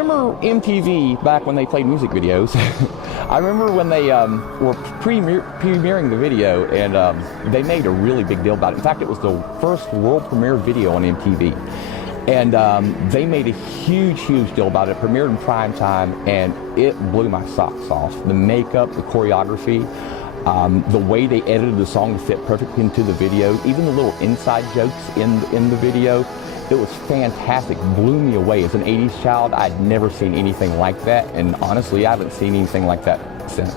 remember MTV back when they played music videos. I remember when they were premiering the video, and they made a really big deal about it. In fact, it was the first world premiere video on MTV. And they made a huge deal about it. It premiered in prime time, and it blew my socks off. The makeup, the choreography, the way they edited the song to fit perfectly into the video, even the little inside jokes in the video, it was fantastic. Blew me away. As an 80s child, I'd never seen anything like that, and honestly, I haven't seen anything like that since.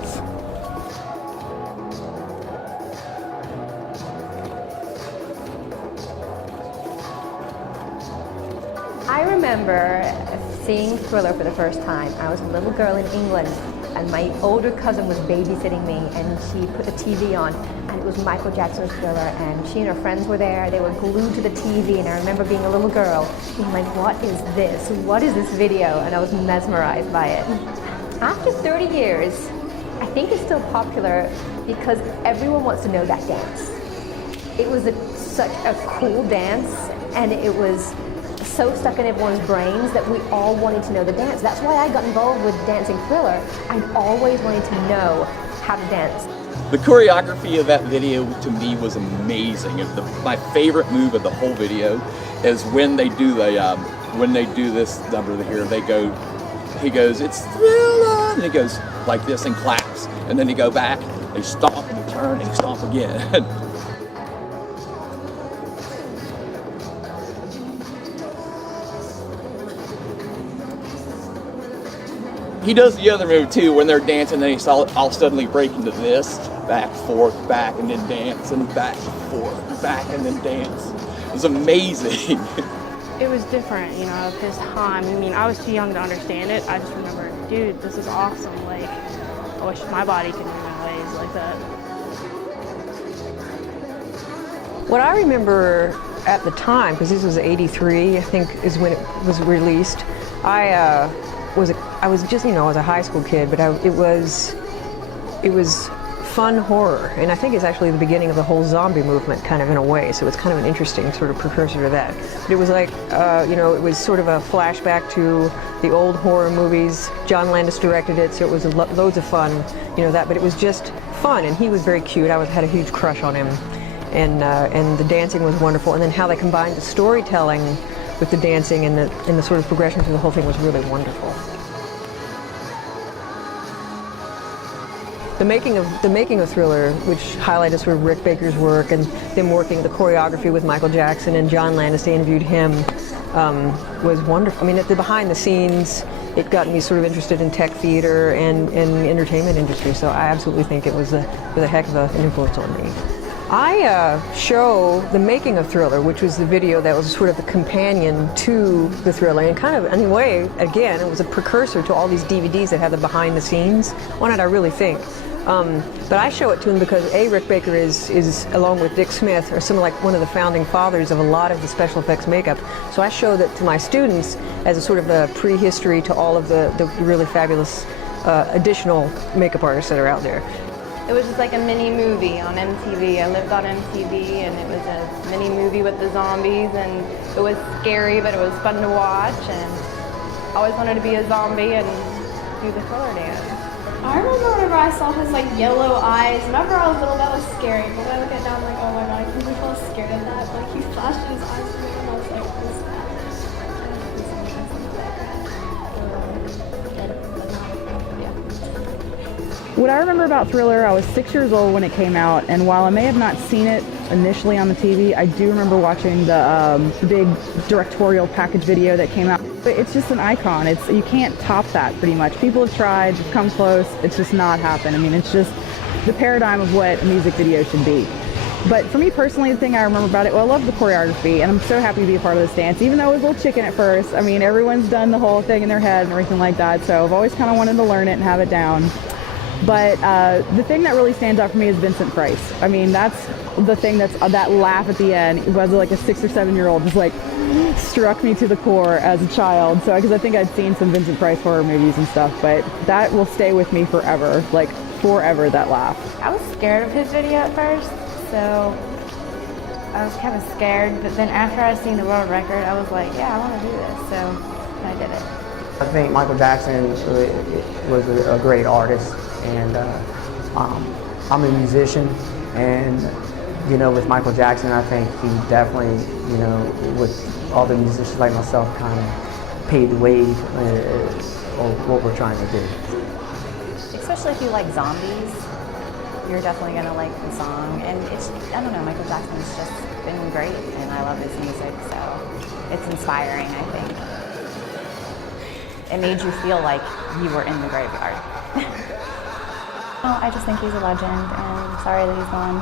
I remember seeing Thriller for the first time. I was a little girl in England, and my older cousin was babysitting me, and she put the TV on, and it was Michael Jackson's Thriller, and she and her friends were there. They were glued to the TV, and I remember being a little girl, being like, what is this? What is this video? And I was mesmerized by it. After 30 years, I think it's still popular because everyone wants to know that dance. It was such a cool dance, and it was so stuck in everyone's brains that we all wanted to know the dance. That's why I got involved with dancing Thriller. I always wanted to know how to dance. The choreography of that video to me was amazing. My favorite move of the whole video is when they do this number here. He goes, it's Thriller, and he goes like this and claps, and then he go back, they stomp and turn and stomp again. He does the other move too when they're dancing, then he's all suddenly break into this, back, forth, back, and then dance, and back, forth, back, and then dance. It was amazing. It was different, you know, of his time. I mean, I was too young to understand it. I just remember, dude, this is awesome. Like, I wish my body could move in ways like that. What I remember at the time, because this was '83, I think, is when it was released. I was just, you know, I was a high school kid, but it was fun horror, and I think it's actually the beginning of the whole zombie movement, kind of in a way. So it's kind of an interesting sort of precursor to that. But it was like, you know, it was sort of a flashback to the old horror movies. John Landis directed it, so it was loads of fun, you know, that. But it was just fun, and he was very cute. I had a huge crush on him, and the dancing was wonderful. And then how they combined the storytelling with the dancing and the sort of progression through the whole thing was really wonderful. The making of Thriller, which highlighted sort of Rick Baker's work and them working the choreography with Michael Jackson and John Landis, they interviewed him, was wonderful. I mean, at the behind the scenes, it got me sort of interested in tech theater and the entertainment industry. So I absolutely think it was a heck of an influence on me. I show the making of Thriller, which was the video that was sort of the companion to the Thriller, and kind of, in a way, again, it was a precursor to all these DVDs that had the behind the scenes on it, I really think. But I show it to him because Rick Baker is along with Dick Smith, or some like one of the founding fathers of a lot of the special effects makeup. So I show that to my students as a sort of a prehistory to all of the really fabulous additional makeup artists that are out there. It was just like a mini movie on MTV. I lived on MTV, and it was a mini movie with the zombies, and it was scary, but it was fun to watch, and I always wanted to be a zombie and do the Thriller dance. I remember whenever I saw his like yellow eyes, whenever I was little, that was scary. But when I look at it now, I'm like, oh my god, I can really feel scared of that. But like, he flashed his eyes at me, and I was like, what's that? What I remember about Thriller, I was 6 years old when it came out, and while I may have not seen it initially on the TV, I do remember watching the big directorial package video that came out. But it's just an icon. You can't top that, pretty much. People have tried, it's come close, it's just not happened. I mean, it's just the paradigm of what a music video should be. But for me personally, the thing I remember about it, well, I love the choreography, and I'm so happy to be a part of this dance, even though it was a little chicken at first. I mean, everyone's done the whole thing in their head and everything like that, so I've always kind of wanted to learn it and have it down. But the thing that really stands out for me is Vincent Price. I mean, that's the thing that laugh at the end. It was like a 6 or 7 year old, just like struck me to the core as a child. So, because I think I'd seen some Vincent Price horror movies and stuff, but that will stay with me forever, like forever, that laugh. I was scared of his video at first, so I was kind of scared, but then after I seen the world record, I was like, yeah, I want to do this, so I did it. I think Michael Jackson was a great artist, and I'm a musician, and with Michael Jackson, I think he definitely, with all the musicians like myself, kind of paved the way of what we're trying to do. Especially if you like zombies, you're definitely gonna like the song. And I don't know, Michael Jackson's just been great, and I love his music, so it's inspiring, I think. It made you feel like you were in the graveyard. Well, I just think he's a legend, and sorry that he's gone.